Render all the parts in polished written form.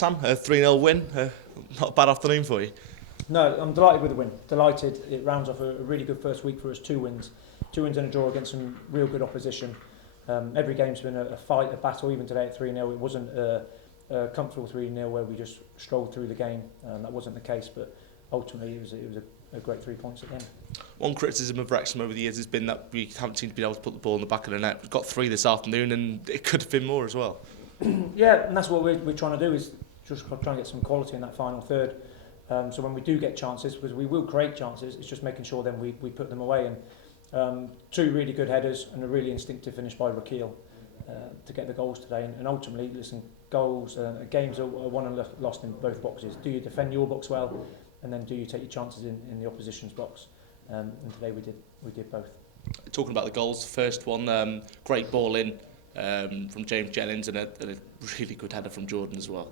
Sam, a 3-0 win. Not a bad afternoon for you. No, I'm delighted with the win. Delighted. It rounds off a really good first week for us. 2 wins. 2 wins and a draw against some real good opposition. Every game's been a fight, a battle. Even today at 3-0, it wasn't a comfortable 3-0 where we just strolled through the game. That wasn't the case, but ultimately it was a great 3 points at the end. One criticism of Wrexham over the years has been that we haven't seemed to be able to put the ball in the back of the net. We've got 3 this afternoon, and it could have been more as well. Yeah, and that's what we're trying to do, is just try and get some quality in that final third. So when we do get chances, because we will create chances, it's just making sure then we put them away. And 2 really good headers and a really instinctive finish by Ricketts to get the goals today. And ultimately, listen, goals, games are won and lost in both boxes. Do you defend your box well, and then do you take your chances in the opposition's box? And today we did both. Talking about the goals, first one, great ball in from James Jennings and a really good header from Jordan as well.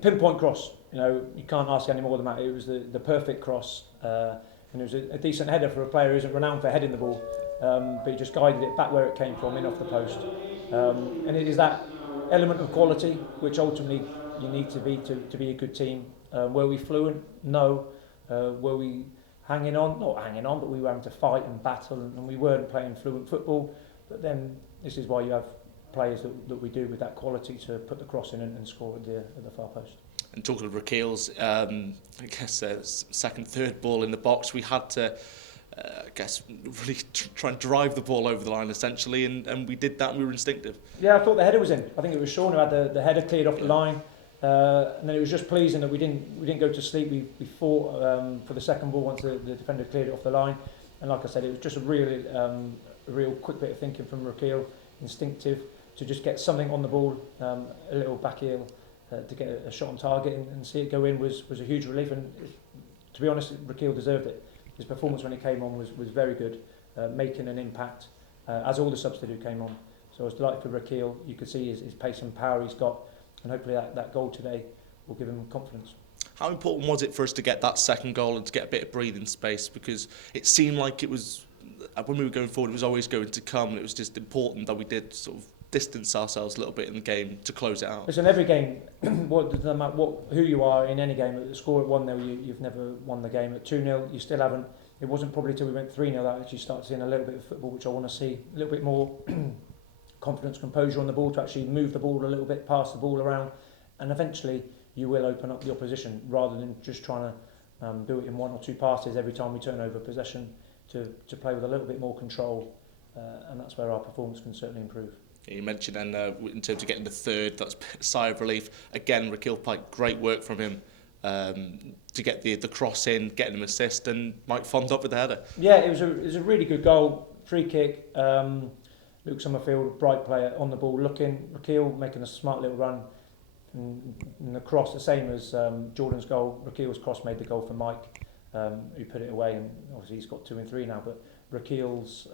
Pinpoint cross, you can't ask any more than that. It was the perfect cross, and it was a decent header for a player who isn't renowned for heading the ball, but he just guided it back where it came from, in off the post. And it is that element of quality which ultimately you need to be a good team. Were we fluent? No. Were we hanging on? Not hanging on, but we were having to fight and battle, and we weren't playing fluent football. But then this is why you have players that we do with that quality to put the cross in and score at the far post. And talking of Ricketts, I guess second, third ball in the box, we had to, really try and drive the ball over the line essentially, and we did that, and we were instinctive. Yeah, I thought the header was in. I think it was Sean who had the header cleared off the line, and then it was just pleasing that we didn't go to sleep. We fought for the second ball once the defender cleared it off the line, and like I said, it was just a real quick bit of thinking from Ricketts, instinctive, to just get something on the ball, a little back heel, to get a shot on target and see it go in was a huge relief. And to be honest, Ricketts deserved it. His performance when he came on was very good, making an impact, as all the subs did who came on. So I was delighted for Ricketts. You could see his pace and power he's got, and hopefully that goal today will give him confidence. How important was it for us to get that second goal and to get a bit of breathing space? Because it seemed like it was, when we were going forward, it was always going to come, and it was just important that we did sort of distance ourselves a little bit in the game to close it out. Listen, every game, no matter who you are in any game, the score at 1-0, you've never won the game. At 2-0, you still haven't. It wasn't probably till we went 3-0 that I actually started seeing a little bit of football, which I want to see. A little bit more confidence, composure on the ball, to actually move the ball a little bit, pass the ball around, and eventually you will open up the opposition, rather than just trying to do it in 1 or 2 passes every time we turn over possession, to play with a little bit more control, and that's where our performance can certainly improve. You mentioned then in terms of getting the third, that's a sigh of relief. Again, Ricketts, great work from him to get the cross in, getting him assist, and Mike Fond up with the header. Yeah, it was a really good goal, free kick. Luke Summerfield, bright player on the ball, looking. Ricketts making a smart little run, and the cross, the same as Jordan's goal. Ricketts' cross made the goal for Mike, who put it away, and obviously he's got 2 and 3 now. But Ricketts,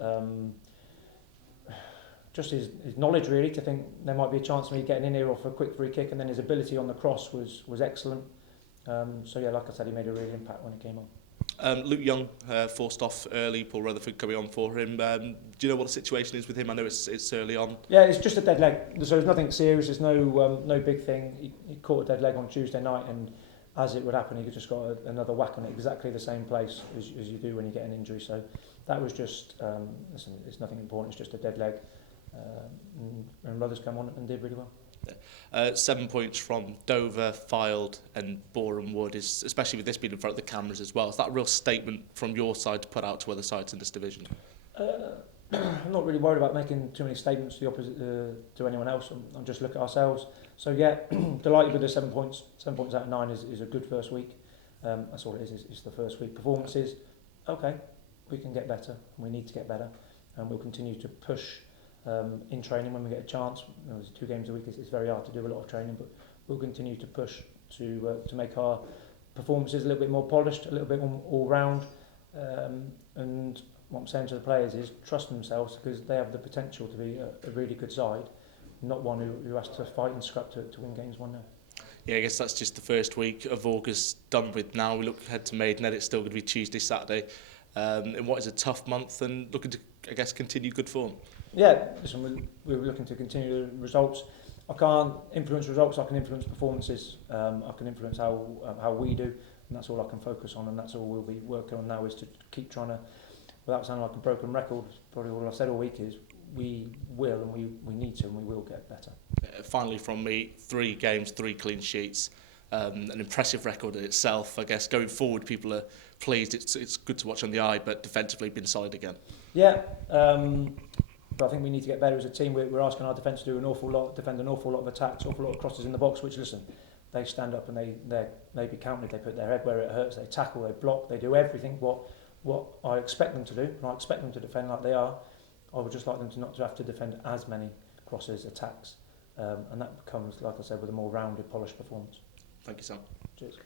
just his knowledge really, to think there might be a chance of me getting in here off a quick free kick, and then his ability on the cross was excellent. So yeah, like I said, he made a real impact when he came on. Luke Young forced off early, Paul Rutherford coming on for him. Do you know what the situation is with him? I know it's early on. Yeah, it's just a dead leg, so there's nothing serious, there's no big thing. He caught a dead leg on Tuesday night, and as it would happen, he just got another whack on it, exactly the same place as you do when you get an injury. So that was just, listen, it's nothing important, it's just a dead leg. And brothers come on and did really well. 7 points from Dover, Fylde and Boreham Wood, is, especially with this being in front of the cameras as well. Is that a real statement from your side to put out to other sides in this division? I'm not really worried about making too many statements to the opposite to anyone else. I'm just look at ourselves. So yeah, delighted with the 7 points. 7 points out of 9 is a good first week. That's all it is. It's the first week. Performances, okay, we can get better. We need to get better, and we'll continue to push in training when we get a chance. There's 2 games a week. It's very hard to do a lot of training, but we'll continue to push to make our performances a little bit more polished, a little bit more all round. And what I'm saying to the players is trust themselves, because they have the potential to be a really good side, not one who has to fight and scrap to win games 1-0. Yeah, I guess that's just the first week of August done with now. We look ahead to Maidenhead. It's still going to be Tuesday, Saturday, in what is a tough month, and looking to, I guess, continue good form. Yeah, listen, we were looking to continue the results. I can't influence results, I can influence performances, I can influence how we do, and that's all I can focus on, and that's all we'll be working on now, is to keep trying to, without sounding like a broken record, probably all I've said all week is we will and we need to and we will get better. Finally from me, 3 games, 3 clean sheets, an impressive record in itself. I guess going forward people are pleased, it's good to watch on the eye, but defensively been solid again. Yeah, but I think we need to get better as a team. We're asking our defence to do an awful lot, defend an awful lot of attacks, awful lot of crosses in the box, which, listen, they stand up and they maybe counted, they put their head where it hurts, they tackle, they block, they do everything what I expect them to do, and I expect them to defend like they are. I would just like them to not to have to defend as many crosses, attacks, and that becomes, like I said, with a more rounded, polished performance. Thank you, Sam. Cheers.